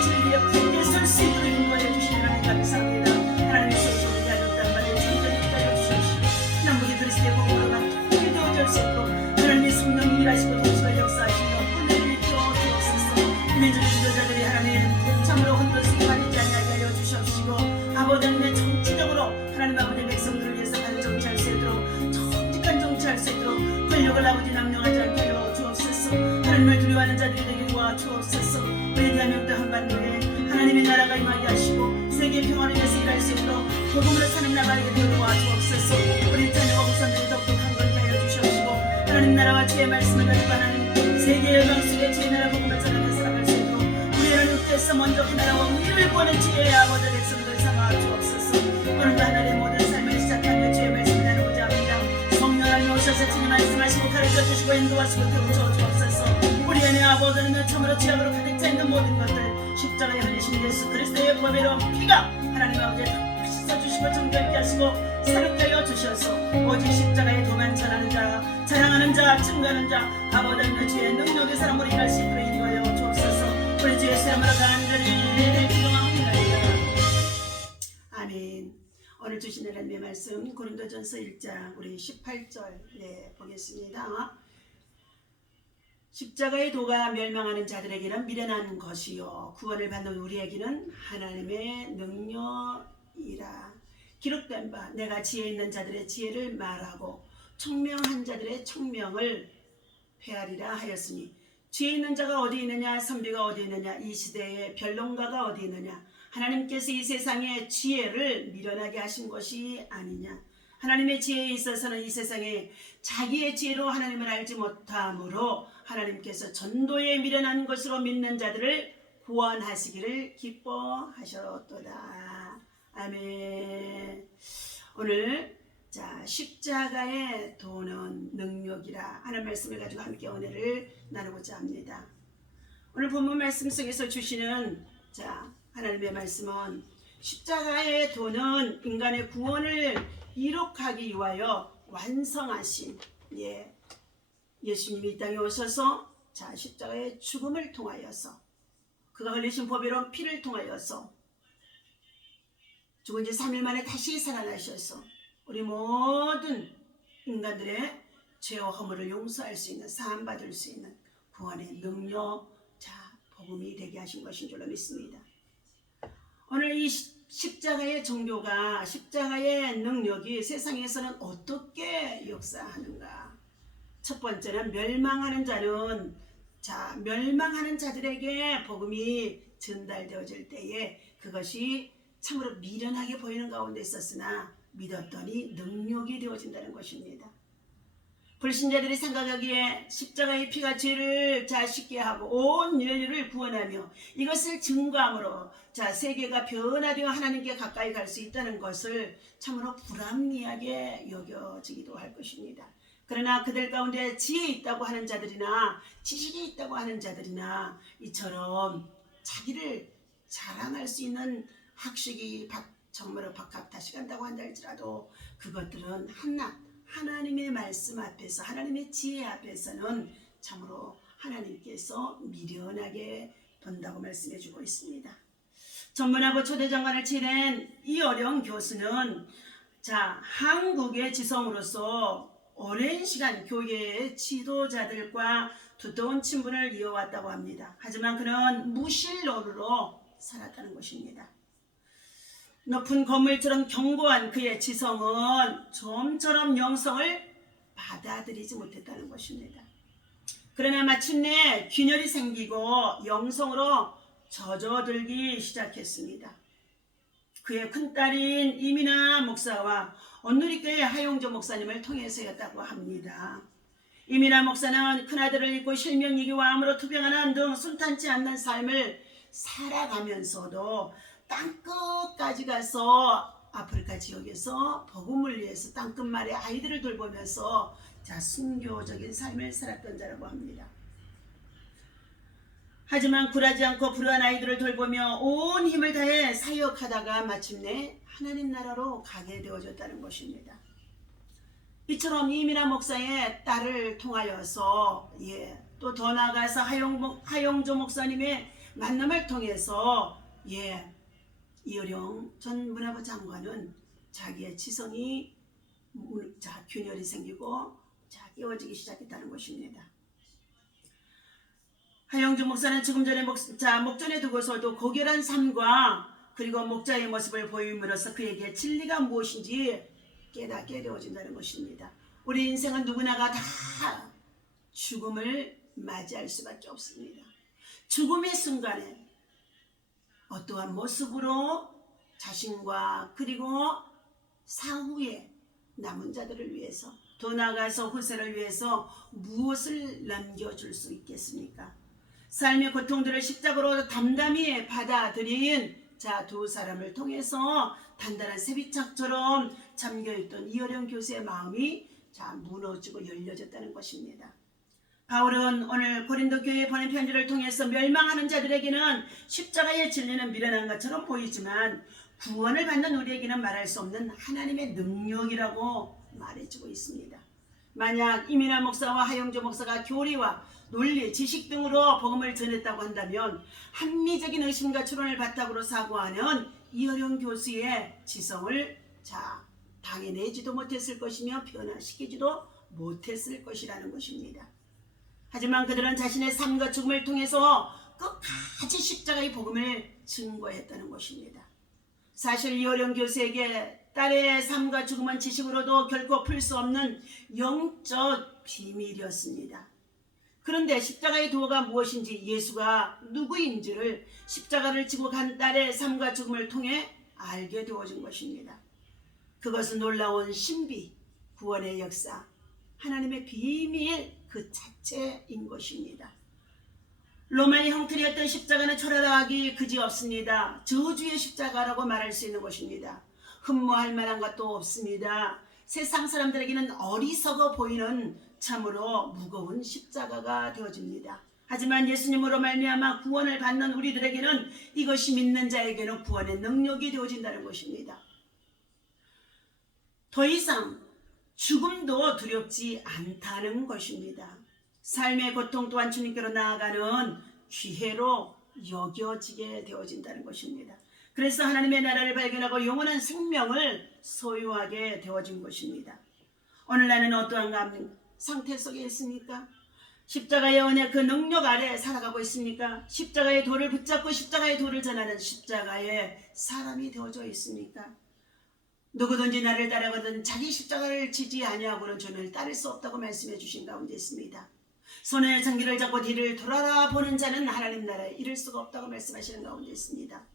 진리의 굳게 설 수 있도록 인도하여 주시니 하나님 감사합니다. 하나님의 소중히 하였단 말에 전전히 기다려 주시옵시고 남북의 그리스도의 복음으로 우리 되어질 수 있도록 하나님의 성령이 일하시고 동시에 역사하시며 은혜를 입혀 주옵소서. 민주주의 지도자들이 하나님 참으로 흔들수기 말리지 않게 하여 주시옵시고 아버지 하나님의 정치적으로 하나님 아버지의 백성들을 위해서 가는 정치할 수 있도록 정직한 정치할 수 있도록 권력을 아버지 남용하지 않게 하여 주옵소서. 하나님을 두려워하는 자들이 되게 도와주옵소서. 우리 대한민국도 한반도에 하나님의 나라가 임하게 하시고 세계 평화를 위해서 일할 수 있도록 복음으로 사는 나라에게 되어 도와주옵소서. 우리 자녀와 후손들이 더욱더 강건케 하여 주시옵시고 하나님 나라와 주의 말씀을 가지고 하나님 세계 열방 속에 주의 나라 복음을 전하며 살아갈 수 있도록 우리 하나님께서 먼저 그 나라와 우리를 보는 주의 아버지 백성들 삼아 주옵소서. 오늘도 하나님의 모든 삶을 시작하며 주의 말씀을 나누고자 합니다. 성령 하나님 오셔서 주님 말씀하시고 가르쳐 주시고 인도하시고 태우쳐 주옵소서. 우리 안에 아버지는 참으로 죄악으로 가득 차 있는 모든 것들 십자가에 흘리신 예수 그리스도의 보배로 피가 하나님 아버지의 씻어주시고 정결케 하시고 새롭게 하여 주셔서 오직 십자가의 도만 전하는 자 자랑하는 자 증거하는 자 아버지 하나님의 주의 능력의 사람으로 일할 수 있도록 인도하여 주옵소서. 우리 주의 이름으로 간절히 기도합니다. 아멘. 오늘 주신 하나님의 말씀 고린도전서 1장 우리 18절 보겠습니다. 십자가의 도가 멸망하는 자들에게는 미련한 것이요 구원을 받는 우리에게는 하나님의 능력이라. 기록된 바 내가 지혜 있는 자들의 지혜를 말하고 총명한 자들의 총명을 폐하리라 하였으니 지혜 있는 자가 어디 있느냐 선비가 어디 있느냐 이 시대의 변론가가 어디 있느냐. 하나님께서 이 세상의 지혜를 미련하게 하신 것이 아니냐. 하나님의 지혜에 있어서는 이 세상에 자기의 지혜로 하나님을 알지 못하므로 하나님께서 전도에 미련한 것으로 믿는 자들을 구원하시기를 기뻐하셨도다. 아멘. 오늘 십자가의 도는 능력이라 하는 말씀을 가지고 함께 은혜를 나누고자 합니다. 오늘 본문 말씀 속에서 주시는 하나님의 말씀은 십자가의 도는 인간의 구원을 이룩하기 위하여 완성하신 예수님이 이 땅에 오셔서 십자가의 죽음을 통하여서 그가 흘리신 보배로운 피를 통하여서 죽은 지 3일 만에 다시 살아나셔서 우리 모든 인간들의 죄와 허물을 용서할 수 있는 사함받을 수 있는 구원의 능력 복음이 되게 하신 것인 줄로 믿습니다. 오늘 이 십자가의 종교가 십자가의 능력이 세상에서는 어떻게 역사하는가. 첫 번째는 멸망하는 자들에게 복음이 전달되어질 때에 그것이 참으로 미련하게 보이는 가운데 있었으나 믿었더니 능력이 되어진다는 것입니다. 불신자들이 생각하기에 십자가의 피가 죄를 씻게 하고 온 인류를 구원하며 이것을 증거함으로 세계가 변화되어 하나님께 가까이 갈 수 있다는 것을 참으로 불합리하게 여겨지기도 할 것입니다. 그러나 그들 가운데 지혜 있다고 하는 자들이나 지식이 있다고 하는 자들이나 이처럼 자기를 자랑할 수 있는 학식이 정말로 박학다시 간다고 한다 할지라도 그것들은 하나님의 말씀 앞에서 하나님의 지혜 앞에서는 참으로 하나님께서 미련하게 본다고 말씀해 주고 있습니다. 전문하고 초대장관을 지낸 이 어려운 교수는 한국의 지성으로서 오랜 시간 교회의 지도자들과 두터운 친분을 이어왔다고 합니다. 하지만 그는 무신론으로 살았다는 것입니다. 높은 건물처럼 견고한 그의 지성은 좀처럼 영성을 받아들이지 못했다는 것입니다. 그러나 마침내 균열이 생기고 영성으로 젖어들기 시작했습니다. 그의 큰딸인 이민아 목사와 온누리교회 하용조 목사님을 통해서였다고 합니다. 이민아 목사는 큰아들을 잃고 실명이기와 암으로 투병하는 등 순탄치 않는 삶을 살아가면서도 땅끝까지 가서 아프리카 지역에서 복음을 위해서 땅끝말의 아이들을 돌보면서 순교적인 삶을 살았던 자라고 합니다. 하지만 굴하지 않고 불우한 아이들을 돌보며 온 힘을 다해 사역하다가 마침내 하나님 나라로 가게 되어졌다는 것입니다. 이처럼 이민아 목사의 딸을 통하여서 또 더 나아가서 하용조 목사님의 만남을 통해서 이어령 전 문화부 장관은 자기의 지성이 균열이 생기고 깨어지기 시작했다는 것입니다. 하영주 목사는 조금 전에 목전에 두고서도 고결한 삶과 그리고 목자의 모습을 보임으로써 그에게 진리가 무엇인지 깨닫게 되어진다는 것입니다. 우리 인생은 누구나가 다 죽음을 맞이할 수밖에 없습니다. 죽음의 순간에 어떠한 모습으로 자신과 그리고 사후에 남은 자들을 위해서 더 나아가서 후세를 위해서 무엇을 남겨줄 수 있겠습니까? 삶의 고통들을 십자가로 담담히 받아들인 두 사람을 통해서 단단한 새비창처럼 잠겨있던 이어령 교수의 마음이 무너지고 열려졌다는 것입니다. 바울은 오늘 고린도 교회에 보낸 편지를 통해서 멸망하는 자들에게는 십자가의 진리는 미련한 것처럼 보이지만 구원을 받는 우리에게는 말할 수 없는 하나님의 능력이라고 말해주고 있습니다. 만약 이민아 목사와 하영조 목사가 교리와 논리, 지식 등으로 복음을 전했다고 한다면 합리적인 의심과 추론을 바탕으로 사고하는 이어령 교수의 지성을 당해내지도 못했을 것이며 변화시키지도 못했을 것이라는 것입니다. 하지만 그들은 자신의 삶과 죽음을 통해서 끝까지 십자가의 복음을 증거했다는 것입니다. 사실 이어령 교수에게 딸의 삶과 죽음은 지식으로도 결코 풀 수 없는 영적 비밀이었습니다. 그런데 십자가의 도가 무엇인지, 예수가 누구인지를 십자가를 지고 간 딸의 삶과 죽음을 통해 알게 되어진 것입니다. 그것은 놀라운 신비, 구원의 역사, 하나님의 비밀 그 자체인 것입니다. 로마의 형틀이었던 십자가는 초라하기 그지없습니다. 저주의 십자가라고 말할 수 있는 것입니다. 흠모할 만한 것도 없습니다. 세상 사람들에게는 어리석어 보이는 참으로 무거운 십자가가 되어집니다. 하지만 예수님으로 말미암아 구원을 받는 우리들에게는 이것이 믿는 자에게는 구원의 능력이 되어진다는 것입니다. 더 이상 죽음도 두렵지 않다는 것입니다. 삶의 고통 또한 주님께로 나아가는 기회로 여겨지게 되어진다는 것입니다. 그래서 하나님의 나라를 발견하고 영원한 생명을 소유하게 되어진 것입니다. 오늘 나는 어떠한 상태 속에 있습니까? 십자가의 은혜 그 능력 아래 살아가고 있습니까? 십자가의 돌을 붙잡고 십자가의 돌을 전하는 십자가의 사람이 되어져 있습니까? 누구든지 나를 따르거든 자기 십자가를 지지 아니하고는 저를 따를 수 없다고 말씀해 주신 가운데 있습니다. 손에 장기를 잡고 뒤를 돌아라 보는 자는 하나님 나라에 이를 수가 없다고 말씀하시는 가운데 있습니다.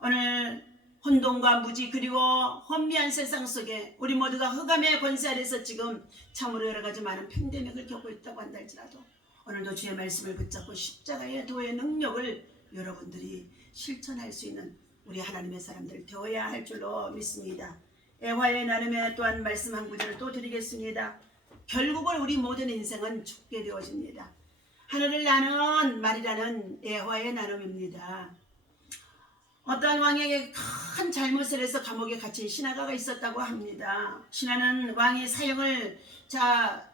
오늘 혼돈과 무지 그리고 혼미한 세상 속에 우리 모두가 흑암의 권세 아래서 지금 참으로 여러 가지 많은 팬데믹을 겪고 있다고 한다 할지라도 오늘도 주의 말씀을 붙잡고 십자가의 도의 능력을 여러분들이 실천할 수 있는 우리 하나님의 사람들 되어야 할 줄로 믿습니다. 애화의 나눔에 또한 말씀 한 구절을 또 드리겠습니다. 결국은 우리 모든 인생은 죽게 되어집니다. 하늘을 나는 말이라는 애화의 나눔입니다. 어떠한 왕에게 큰 잘못을 해서 감옥에 갇힌 신하가 있었다고 합니다. 신하는 왕이 사형을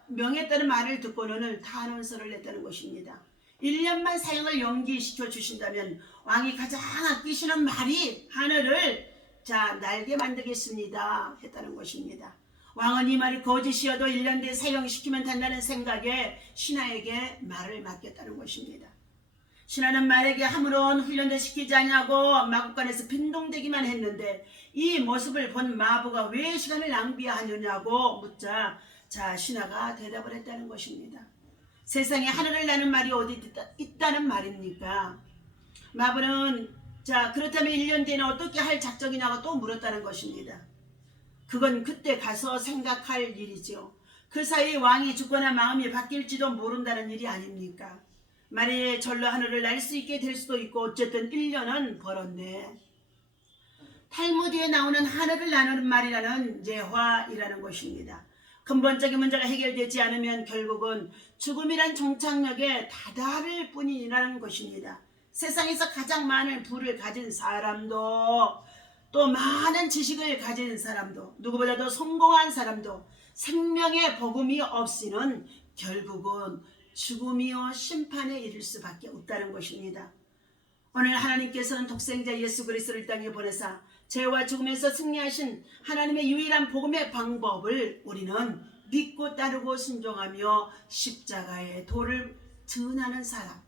명했다는 말을 듣고는 탄원서를 냈다는 것입니다. 1년만 사형을 연기시켜 주신다면 왕이 가장 아끼시는 말이 하늘을 날게 만들겠습니다 했다는 것입니다. 왕은 이 말이 거짓이어도 1년 뒤에 사형시키면 된다는 생각에 신하에게 말을 맡겼다는 것입니다. 신하는 말에게 아무런 훈련도 시키지 않냐고 마국간에서 빈동대기만 했는데 이 모습을 본 마부가 왜 시간을 낭비하느냐고 묻자 신하가 대답을 했다는 것입니다. 세상에 하늘을 나는 말이 어디 있다는 말입니까? 마부는 그렇다면 1년 뒤에는 어떻게 할 작정이냐고 또 물었다는 것입니다. 그건 그때 가서 생각할 일이죠. 그 사이 왕이 죽거나 마음이 바뀔지도 모른다는 일이 아닙니까? 만일 절로 하늘을 날 수 있게 될 수도 있고 어쨌든 1년은 벌었네. 탈무드에 나오는 하늘을 나누는 말이라는 예화이라는 것입니다. 근본적인 문제가 해결되지 않으면 결국은 죽음이란 종착역에 다다를 뿐이라는 것입니다. 세상에서 가장 많은 부를 가진 사람도 또 많은 지식을 가진 사람도 누구보다도 성공한 사람도 생명의 복음이 없이는 결국은 죽음이요 심판에 이를 수밖에 없다는 것입니다. 오늘 하나님께서는 독생자 예수 그리스도를 이 땅에 보내사 죄와 죽음에서 승리하신 하나님의 유일한 복음의 방법을 우리는 믿고 따르고 순종하며 십자가의 도를 전하는 사람,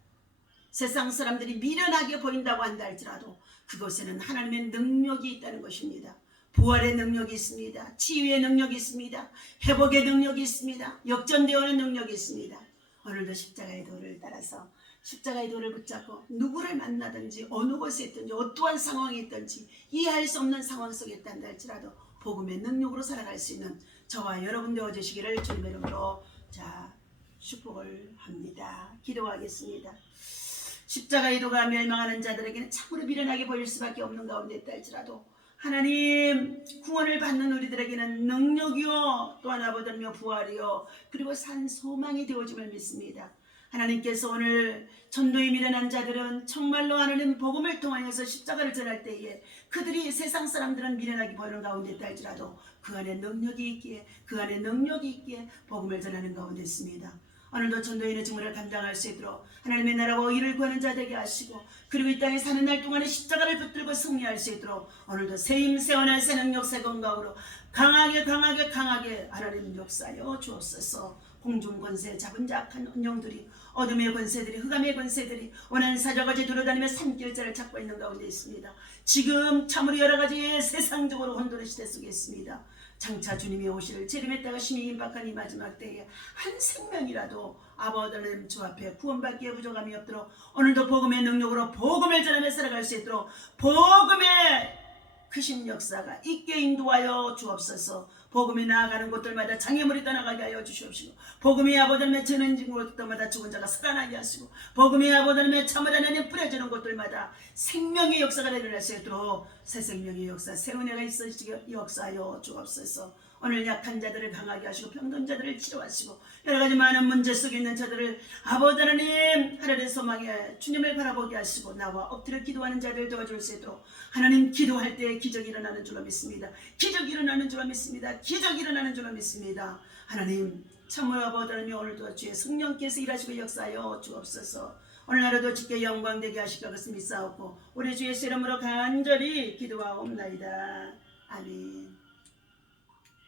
세상 사람들이 미련하게 보인다고 한다 할지라도 그것에는 하나님의 능력이 있다는 것입니다. 부활의 능력이 있습니다. 치유의 능력이 있습니다. 회복의 능력이 있습니다. 역전되어오는 능력이 있습니다. 오늘도 십자가의 도를 따라서 십자가의 도를 붙잡고 누구를 만나든지 어느 곳에 있든지 어떠한 상황이 있든지 이해할 수 없는 상황 속에 있다는 할지라도 복음의 능력으로 살아갈 수 있는 저와 여러분 되어주시기를 주님의 이름으로 축복을 합니다. 기도하겠습니다. 십자가의 도가 멸망하는 자들에게는 참으로 미련하게 보일 수밖에 없는 가운데 있다 할지라도 하나님 구원을 받는 우리들에게는 능력이요 또한 아버지며 부활이요 그리고 산 소망이 되어줌을 믿습니다. 하나님께서 오늘 전도에 미련한 자들은 정말로 하나님 복음을 통하여서 십자가를 전할 때에 그들이 세상 사람들은 미련하게 보이는 가운데 있다 할지라도 그 안에 능력이 있기에 복음을 전하는 가운데 있습니다. 오늘도 전도인의 직무를 감당할 수 있도록 하나님의 나라와 의를 구하는 자 되게 하시고 그리고 이 땅에 사는 날 동안에 십자가를 붙들고 승리할 수 있도록 오늘도 새힘 새원한 새 능력 새 건강으로 강하게 하나님 역사하여 주옵소서. 공중 권세 잡은 자 악한 영들이 어둠의 권세들이 흑암의 권세들이 원하는 사자같이 돌아다니며 산길자를 찾고 있는 가운데 있습니다. 지금 참으로 여러가지 세상적으로 혼돈의 시대 속에 있습니다. 장차 주님이 오실 재림의 때가 심히 임박한 이 마지막 때에 한 생명이라도 아버지 하나님 주 앞에 구원받기에 부족함이 없도록 오늘도 복음의 능력으로 복음을 전하며 살아갈 수 있도록 복음의 크신 역사가 있게 인도하여 주옵소서. 복음이 나아가는 곳들마다 장애물이 떠나가게 하여 주시옵시고 복음이 아버지의 전해진 곳들마다 죽은 자가 살아나게 하시고 복음이 아버지의 참을 하나님 뿌려지는 곳들마다 생명의 역사가 일어날 수 있도록 새 생명의 역사 새 은혜가 있으시게 역사하여 주옵소서. 오늘 약한 자들을 강하게 하시고 병든 자들을 치료하시고 여러가지 많은 문제 속에 있는 자들을 아버지 하나님 하늘의 소망에 주님을 바라보게 하시고 나와 엎드려 기도하는 자들 도와줄 수 있도록 하나님 기도할 때 기적이 일어나는 줄로 믿습니다. 기적이 일어나는 줄로 믿습니다. 기적이 일어나는 줄로 믿습니다. 하나님 참으로 아버지 하나님 오늘도 주의 성령께서 일하시고 역사하여 주옵소서. 오늘 하루도 주께 영광되게 하실 것을 믿사옵고 우리 주 예수 이름으로 간절히 기도하옵나이다. 아멘.